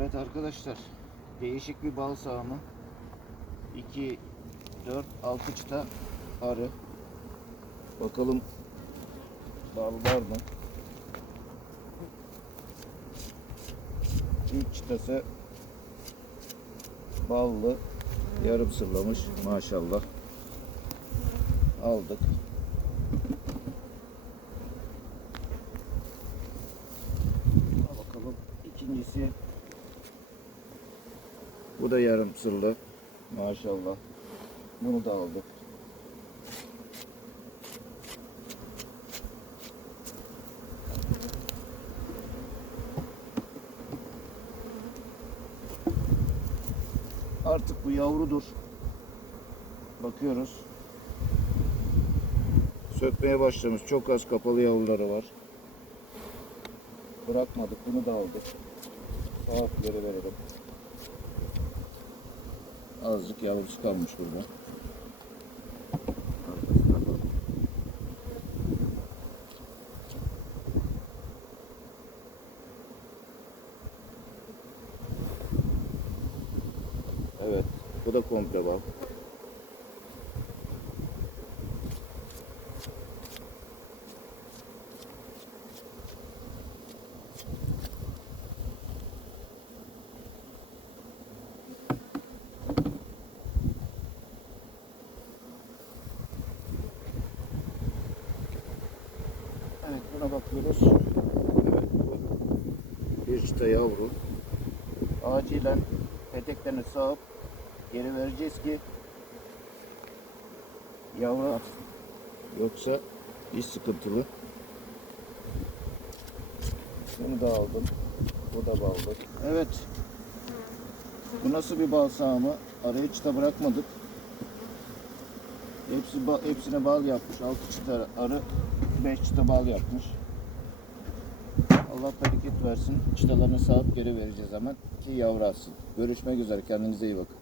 Evet arkadaşlar. Değişik bir bal sahamı. 2 4 6 çıta arı. Bakalım bal var mı? İlk çıtası ballı yarım sırlamış maşallah. Aldık. Bakalım ikincisi bu da yarım sırlı. Maşallah. Bunu da aldık. Artık bu yavrudur. Bakıyoruz. Sökmeye başlamış. Çok az kapalı yavruları var. Bırakmadık. Bunu da aldık. Sağ verelim. Azıcık yavrusu kalmış burada. Evet, bu da komple bal. Evet, buna bakıyoruz. Evet, bir çıta yavru. Acilen peteklerini sağıp geri vereceğiz ki yavru atsın. Yoksa iş sıkıntılı. Bunu da aldım. Bu da baldı. Evet. Bu nasıl bir bal sahamı? Araya çıta bırakmadık. Hepsi hepsine bal yapmış. 6 çıta arı, 5 çıta bal yapmış. Allah bereket versin. Çıtalarını sağıp geri vereceğiz hemen ki yavru atsın. Görüşmek üzere. Kendinize iyi bakın.